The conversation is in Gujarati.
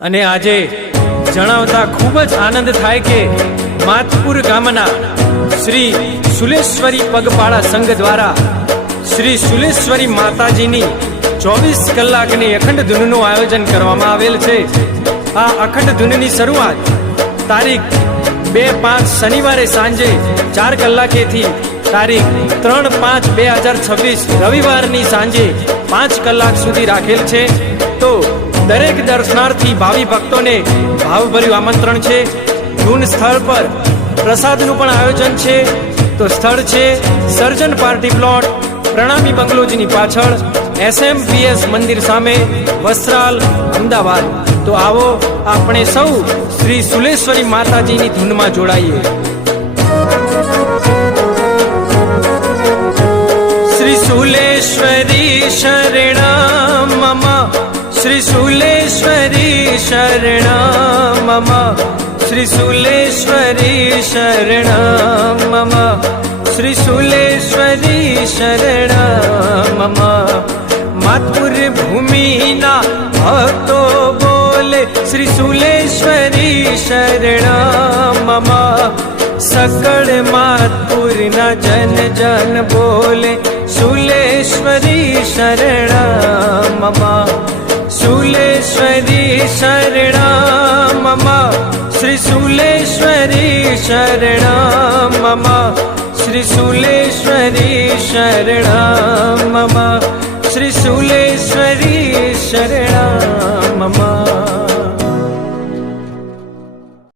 અને આજે જણાવતા ખૂબ જ આનંદ થાય કે માતપુર ગામના શ્રી સુલેશ્વરી પગપાળા સંઘ દ્વારા શ્રી સુલેશ્વરી માતાજીની 24 કલાકની અખંડ ધૂનનું આયોજન કરવામાં આવેલ છે। આ અખંડ ધૂનની શરૂઆત તારીખ 2-5 શનિવારે સાંજે 4 કલાકેથી તારીખ 3-5-2026 રવિવારની સાંજે 5 કલાક સુધી રાખેલ છે। તો દરેક દર્શનાર્થી ભાવિ ભક્તોને ભાવભર્યું આમંત્રણ છે। ધૂન સ્થળ પર પ્રસાદનું પણ આયોજન છે। તો સ્થળ છે સર્જન પાર્ટી પ્લોટ, પ્રણામી બંગલોજીની પાછળ, SMPS મંદિર સામે, વસ્ત્રાલ, અમદાવાદ। તો આવો આપણે સૌ શ્રી સુલેશ્વરી માતાજીની ધૂનમાં જોડાઈએ। શ્રી સુલેશ્વરી શરણમ મમ, શ્રી સુલેશ્વરી શરણમ મમ, શ્રી સુલેશ્વરી શરણમ મમ, શ્રી સુલેશ્વરી શરણમ મમ। માતપુર ભૂમિના ભક્તો બોલે શ્રી સુલેશ્વરી શરણમ મમ, સકળ માતપુરના જન જન બોલે સુલેશ્વરી શરણમ મમ, સુલેશ્વરી શરણમ મમ, શ્રી સુલેશ્વરી શરણમ મમ, શ્રી સુલેશ્વરી શરણમ મમ, શ્રી સુલેશ્વરી શરણમ મમ।